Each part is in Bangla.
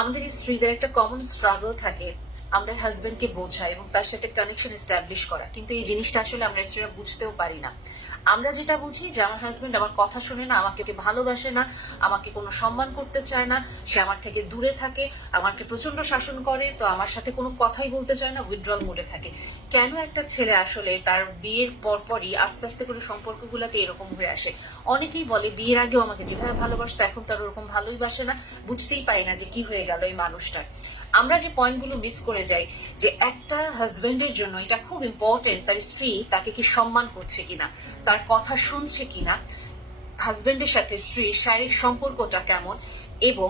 আমাদের স্ত্রীদের একটা কমন স্ট্রাগল থাকে। আমাদের হাজবেন্ডকে বোঝা এবং তার সাথে কানেকশন এস্টাবলিশ করা। কিন্তু এই জিনিসটা আসলে আমরা স্ত্রীরা বুঝতেও পারি না। আমরা যেটা বুঝি যে আমার হাজবেন্ড আমার কথা শুনে না, আমাকে ভালোবাসে না, আমাকে কোনো সম্মান করতে চায় না, সে আমার থেকে দূরে থাকে, আমাকে প্রচণ্ড শাসন করে, তো আমার সাথে কোনো কথাই বলতে চায় না উইথড্রল মোডে থাকে। কেন একটা ছেলে আসলে তার বিয়ের পরপরই আস্তে আস্তে করে সম্পর্কগুলোতে এরকম হয়ে আসে? অনেকেই বলে, বিয়ের আগেও আমাকে যেভাবে ভালোবাসতো, এখন তার ওরকম ভালোই বাসে না। বুঝতেই পারি না যে কি হয়ে গেল এই মানুষটার। আমরা যে পয়েন্টগুলো মিস করে যাই, যে একটা হাজব্যান্ডের জন্য এটা খুব ইম্পর্টেন্ট তার স্ত্রী তাকে কি সম্মান করছে কিনা, তার কথা শুনছে কিনা হাজব্যান্ডের সাথে স্ত্রীর শারীরিক সম্পর্কটা কেমন, এবং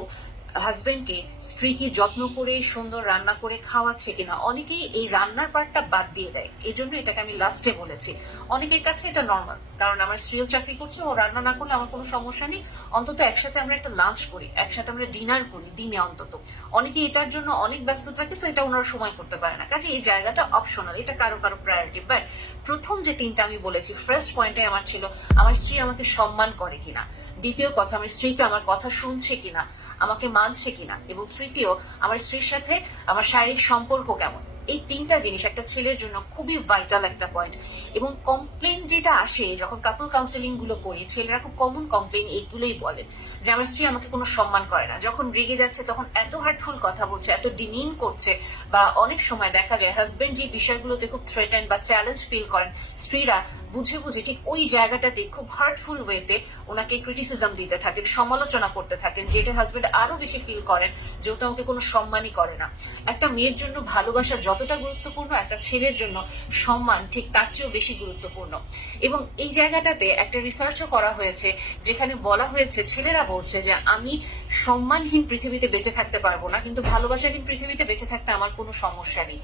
হাজবেন্ডকে স্ত্রীকে যত্ন করে, সুন্দর রান্না করে খাওয়াচ্ছে কিনা, অনেকেই এই রান্নার পার্টটা বাদ দিয়ে দেয়। এই জন্য এটাকে আমি লাস্টে বলেছি। অনেকের কাছে এটা নর্মাল কারণ আমার স্ত্রীও চাকরি করছে, ও রান্না না করলে আমার কোনো সমস্যা নেই। অন্তত একসাথে আমরা একটা লাঞ্চ করি, একসাথে আমরা ডিনার করি দিনে অন্তত। অনেকে এটার জন্য অনেক ব্যস্ত থাকে তো এটা ওনারা সময় করতে পারে না। কাজে এই জায়গাটা অপশনাল এটা কারও কারও প্রায়োরিটি বাট প্রথম যে তিনটা আমি বলেছি ফার্স্ট পয়েন্টে আমার ছিল, আমার স্ত্রী আমাকে সম্মান করে কিনা। দ্বিতীয় কথা, আমার স্ত্রীকে আমার কথা শুনছে কিনা? আমাকে মানছে কিনা? এবং তৃতীয় আমার স্ত্রীর সাথে আমার শারীরিক সম্পর্ক কেমন? এই তিনটা জিনিস, একটা ছেলের জন্য খুবই ভাইটাল একটা পয়েন্ট এবং কমপ্লেন যেটা আসে, যখন কাপল কাউন্সিলিংগুলো করি, ছেলেরা খুব কমন কমপ্লেন এইগুলোই বলেন যে আমার স্ত্রী আমাকে কোনো সম্মান করে না। যখন রেগে যাচ্ছে, তখন এত হার্টফুল কথা বলছে, এত ডিমিন করছে, বা অনেক সময় দেখা যায় হাজবেন্ড যে বিষয়গুলোতে খুব থ্রেটেন বা চ্যালেঞ্জ ফিল করেন, স্ত্রীরা বুঝে বুঝে ঠিক ওই জায়গাটাতে খুব হার্টফুল ওয়েতে ওনাকে ক্রিটিসিজম দিতে থাকেন, সমালোচনা করতে থাকেন, যেটা হাজবেন্ড আরও বেশি ফিল করেন যেহেতু আমাকে কোনো সম্মানই করে না। একটা মেয়ের জন্য ভালোবাসা যতটা গুরুত্বপূর্ণ একটা ছেলের জন্য সম্মান, ঠিক তার চেয়েও বেশি গুরুত্বপূর্ণ। এবং এই জায়গাটাতে একটা রিসার্চও করা হয়েছে, যেখানে বলা হয়েছে, ছেলেরা বলছে যে, আমি সম্মানহীন পৃথিবীতে বেঁচে থাকতে পারব না, কিন্তু ভালোবাসাহীন পৃথিবীতে বেঁচে থাকতে আমার কোনো সমস্যা নেই।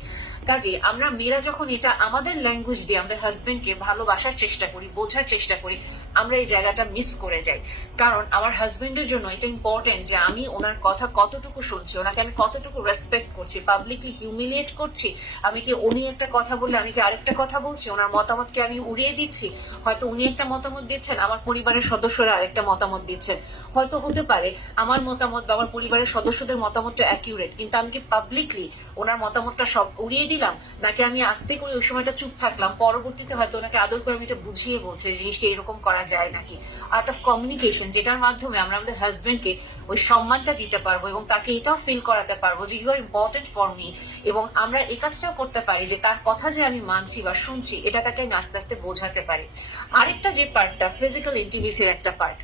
কাজে আমরা মেয়েরা যখন এটা আমাদের ল্যাঙ্গুয়েজ দিয়ে, আমাদের হাজবেন্ডকে ভালোবাসার চেষ্টা করি, বোঝার চেষ্টা করি, আমরা এই জায়গাটা মিস করে যাই। কারণ আমার হাজবেন্ডের জন্য এটা ইম্পর্টেন্ট যে, আমি ওনার কথা কতটুকু শুনছি, ওনাকে আমি কতটুকু রেসপেক্ট করছি পাবলিকলি হিউমিলিয়েট করছি আমি কি উনি একটা কথা বললে আমি কি আরেকটা কথা বলছি? ওনার মতামতকে আমি উড়িয়ে দিচ্ছি? হয়তো উনি একটা মতামত দিচ্ছেন, আমার পরিবারের সদস্যরা আরেকটা মতামত দিচ্ছেন। হয়তো হতে পারে আমার মতামত বা আমার পরিবারের সদস্যদের মতামতটা অ্যাকিউরেট কিন্তু আমি কি পাবলিকলি ওনার মতামতটা সব উড়িয়ে দিলাম? নাকি আমি আস্তে করে ওই সময়টা চুপ থাকলাম, পরবর্তীতে হয়তো ওনাকে আদর করে আমি এটা বুঝিয়ে বলছি জিনিসটা এরকম করা যায় নাকি? আর্ট অফ কমিউনিকেশন যেটার মাধ্যমে আমরা আমাদের হাজবেন্ডকে ওই সম্মানটা দিতে পারব এবং তাকে এটাও ফিল করাতে পারব যে you are important for me এবং আমরা এই কাজটাও করতে পারি যে তার কথা যে আমি মানছি বা শুনছি, এটা তাকে আমি আস্তে আস্তে বোঝাতে পারি। আরেকটা যে পার্টটা ফিজিক্যাল ইন্টিমেসির একটা পার্ট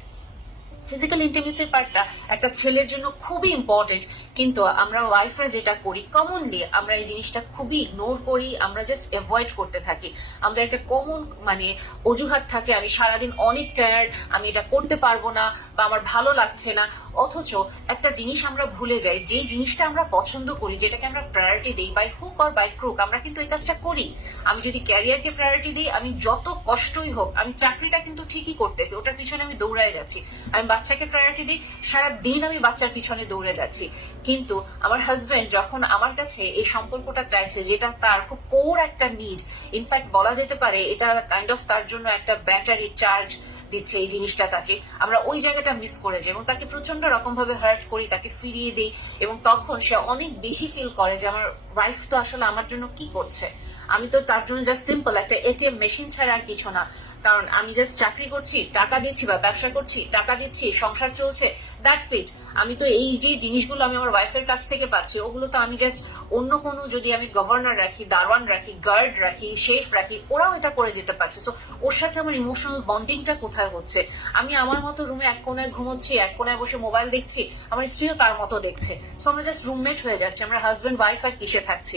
ফিজিক্যাল ইন্টিমেসির পার্টটা একটা ছেলের জন্য খুবই ইম্পর্টেন্ট কিন্তু আমরা ওয়াইফরা যেটা করি কমনলি আমরা এই জিনিসটা খুবই ইগনোর করি, আমরা জাস্ট অ্যাভয়েড করতে থাকি। আমাদের একটা কমন মানে অজুহাত থাকে, আমি সারাদিন অনেক টায়ার্ড আমি এটা করতে পারব না বা আমার ভালো লাগছে না। অথচ একটা জিনিস আমরা ভুলে যাই, যেই জিনিসটা আমরা পছন্দ করি, যেটাকে আমরা প্রায়োরিটি দিই by hook or by crook আমরা কিন্তু এই কাজটা করি। আমি যদি ক্যারিয়ারকে প্রায়োরিটি দিই, আমি যত কষ্টই হোক, আমি চাকরিটা কিন্তু ঠিকই করতেছি, ওটার পিছনে আমি দৌড়ায় যাচ্ছি। আমি বাচ্চাকে প্রায়োরিটি দিই সারা দিন আমি বাচ্চার পিছনে দৌড়ে যাচ্ছি। কিন্তু আমার হাজবেন্ড যখন আমার কাছে এই সম্পর্কটা চাইছে, যেটা তার খুব কোর একটা নিড ইনফ্যাক্ট বলা যেতে পারে এটা কাইন্ড অফ তার জন্য একটা ব্যাটারি চার্জ দিচ্ছে এই জিনিসটা তাকে। আমরা ওই জায়গাটা মিস করে যাই এবং তাকে প্রচণ্ড রকম ভাবে হার্ট করি, তাকে ফিরিয়ে দিই এবং তখন সে অনেক বেশি ফিল করে যে আমার ওয়াইফ তো আসলে আমার জন্য কি করছে? আমি তো তার জন্য জাস্ট সিম্পল একটা এটিএম মেশিন ছাড়া আর কিছু না। কারণ আমি জাস্ট চাকরি করছি, টাকা দিচ্ছি বা ব্যবসা করছি, টাকা দিচ্ছি, সংসার চলছে দ্যাটস ইট আমি তো এই যে জিনিসগুলো আমি আমার ওয়াইফের কাছ থেকে পাচ্ছি, ওগুলো তো আমি জাস্ট অন্য কোনো যদি আমি গভর্নর রাখি দারওয়ান রাখি গার্ড রাখি শেফ রাখি, ওরাও এটা করে দিতে পারছে। সো ওর সাথে আমার ইমোশনাল বন্ডিংটা কোথায় হচ্ছে? আমি আমার মতো রুমে এক কোনায় ঘুমোচ্ছি, এক কোনায় বসে মোবাইল দেখছি, আমার স্ত্রীও তার মতো দেখছে। সো আমরা জাস্ট রুমমেট হয়ে যাচ্ছি, আমরা হাজব্যান্ড ওয়াইফ আর কিসে থাকছি।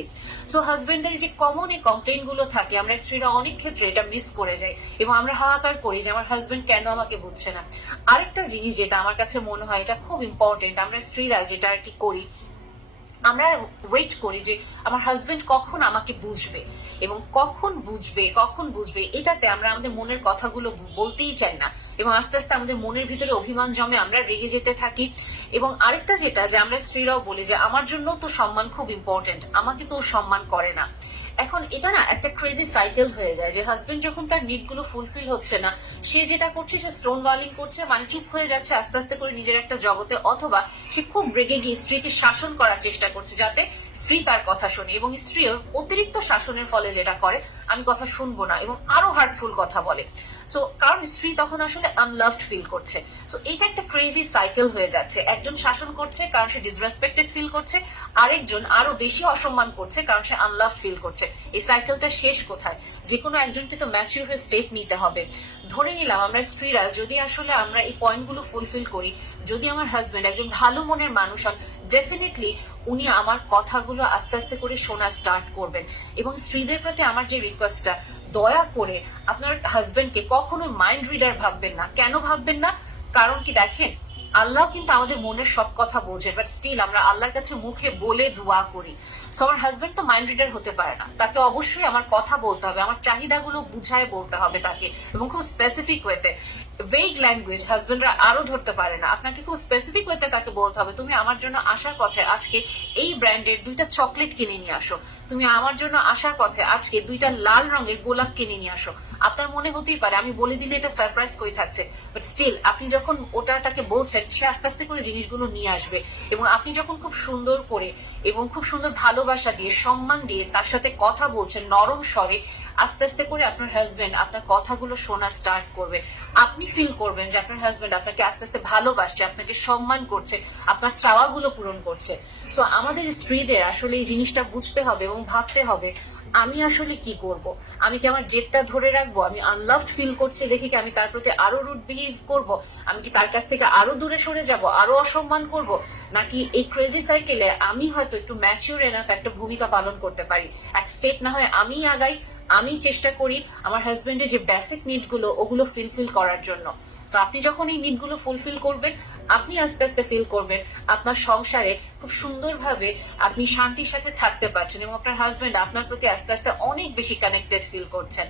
সো হাজব্যান্ডের যে কমন এই কমপ্লেনগুলো থাকে, আমরা স্ত্রীরা অনেক ক্ষেত্রে এটা মিস করে যাই এবং আমরা হাহাকার করি যে, আমার হাজবেন্ড কেন আমাকে বুঝছে না? আরেকটা জিনিস যেটা আমার কাছে মনে হয় এটা খুব ইম্পর্টেন্ট আমরা স্ত্রীরা যেটা আর কি করি আমরা ওয়েট করি যে আমার হাজবেন্ড কখন আমাকে বুঝবে এবং কখন বুঝবে কখন বুঝবে, এটাতে আমরা আমাদের মনের কথাগুলো বলতেই চাই না এবং আস্তে আস্তে আমাদের মনের ভিতরে অভিমান জমে আমরা রেগে যেতে থাকি এবং আরেকটা যেটা যে আমরা স্ত্রীরাও বলি যে আমার জন্য তো সম্মান খুব ইম্পর্টেন্ট আমাকে তো সম্মান করে না। এখন এটা না একটা ক্রেজি সাইকেল হয়ে যায় যে হাজবেন্ড যখন তার নিডগুলো ফুলফিল হচ্ছে না, সে যেটা করছে সে স্টোন ওয়ালিং করছে মানে চুপ হয়ে যাচ্ছে আস্তে আস্তে করে নিজের একটা জগতে অথবা সে খুব রেগে গিয়ে স্ত্রীকে শাসন করার চেষ্টা করছে যাতে স্ত্রী তার কথা শোনে এবং স্ত্রী অতিরিক্ত শাসনের ফলে যেটা করে, আমি কথা শুনব না এবং আরও হার্টফুল কথা বলে। সো কারণ স্ত্রী তখন আসলে আনলাভড ফিল করছে। সো এটা একটা ক্রেজি সাইকেল হয়ে যাচ্ছে। একজন শাসন করছে, কারণ সে ডিসরেসপেক্টেড ফিল করছে। আরেকজন আরও বেশি অসম্মান করছে, কারণ সে আনলাভড ফিল করছে। এই সাইকেলটা শেষ কোথায়? যে কোনো একজনকে তো ম্যাচিউর হয়ে স্টেপ নিতে হবে। ধরে নিলাম, আমরা স্ত্রীরা, যদি আসলে আমরা এই পয়েন্টগুলো ফুলফিল করি, যদি আমার হাজবেন্ড একজন ভালো মনের মানুষ হন ডেফিনেটলি উনি আমার কথাগুলো আস্তে আস্তে করে শোনা স্টার্ট করবেন। এবং স্ত্রীদের প্রতি আমার যে রিকোয়েস্টটা দয়া করে আপনার হাজবেন্ডকে কখনো মাইন্ড রিডার ভাববেন না। কেন ভাববেন না? কারণ কি দেখেন, আল্লাহ কিন্তু আমাদের মনের সব কথা বোঝে বাট স্টিল আমরা আল্লাহর কাছে মুখে বলে দোয়া করি। সো আমার হাজব্যান্ড তো মাইন্ড রিডার হতে পারে না। তাকে অবশ্যই আমার কথা বলতে হবে, আমার চাহিদাগুলো বুঝায় বলতে হবে তাকে, এবং খুব স্পেসিফিক ওয়েতে ভেগ ল্যাঙ্গুয়েজ হাজবেন্ডরা আরও ধরতে পারে না। আপনাকে খুব স্পেসিফিক ওয়েতে তাকে বলতে হবে, তুমি আমার জন্য আসার পথে আজকে এই ব্র্যান্ডের দুইটা চকলেট কিনে নিয়ে আসো। তুমি আমার জন্য আসার পথে আজকে দুইটা লাল রঙের গোলাপ কিনে নিয়ে আসো। আপনার মনে হতেই পারে, আমি বলে দিলে এটা সারপ্রাইজ করে থাকছে। বাট স্টিল আপনি যখন ওটা তাকে বলছেন, সে আস্তে আস্তে করে জিনিসগুলো নিয়ে আসবে। এবং আপনি যখন খুব সুন্দর করে এবং খুব সুন্দর ভালোবাসা দিয়ে, সম্মান দিয়ে তার সাথে কথা বলছেন, নরম স্বরে, আস্তে আস্তে করে আপনার হাজবেন্ড আপনার কথাগুলো শোনা স্টার্ট করবে। আপনি ফিল করবেন যে আপনার হাজবেন্ড আপনাকে আস্তে আস্তে ভালোবাসছে, আপনাকে সম্মান করছে, আপনার চাওয়াগুলো পূরণ করছে। সো আমাদের স্ত্রীদের আসলে এই জিনিসটা বুঝতে হবে এবং ভাবতে হবে, আমি আসলে কি করব? আমি কি আমার জেদটা ধরে রাখব? আমি আনলাভড ফিল করছি, দেখি কি আমি তার প্রতি আরও রুট বিহেভ করব? আমি কি তার কাছ থেকে আরও দূরে সরে যাব, আরও অসম্মান করব? নাকি এই ক্রেজি সাইকেলে আমি হয়তো একটু ম্যাচিওর এনাফ একটা ভূমিকা পালন করতে পারি? এক স্টেপ না হয় আমি আগাই আমি চেষ্টা করি আমার হাজবেন্ডের যে বেসিক নিডগুলো ওগুলো ফিলফিল করার জন্য। তো আপনি যখন এই নিডগুলো ফুলফিল করবেন, আপনি আস্তে আস্তে ফিল করবেন, আপনার সংসারে খুব সুন্দরভাবে আপনি শান্তির সাথে থাকতে পারছেন এবং আপনার হাজবেন্ড আপনার প্রতি আস্তে আস্তে অনেক বেশি কানেক্টেড ফিল করছেন।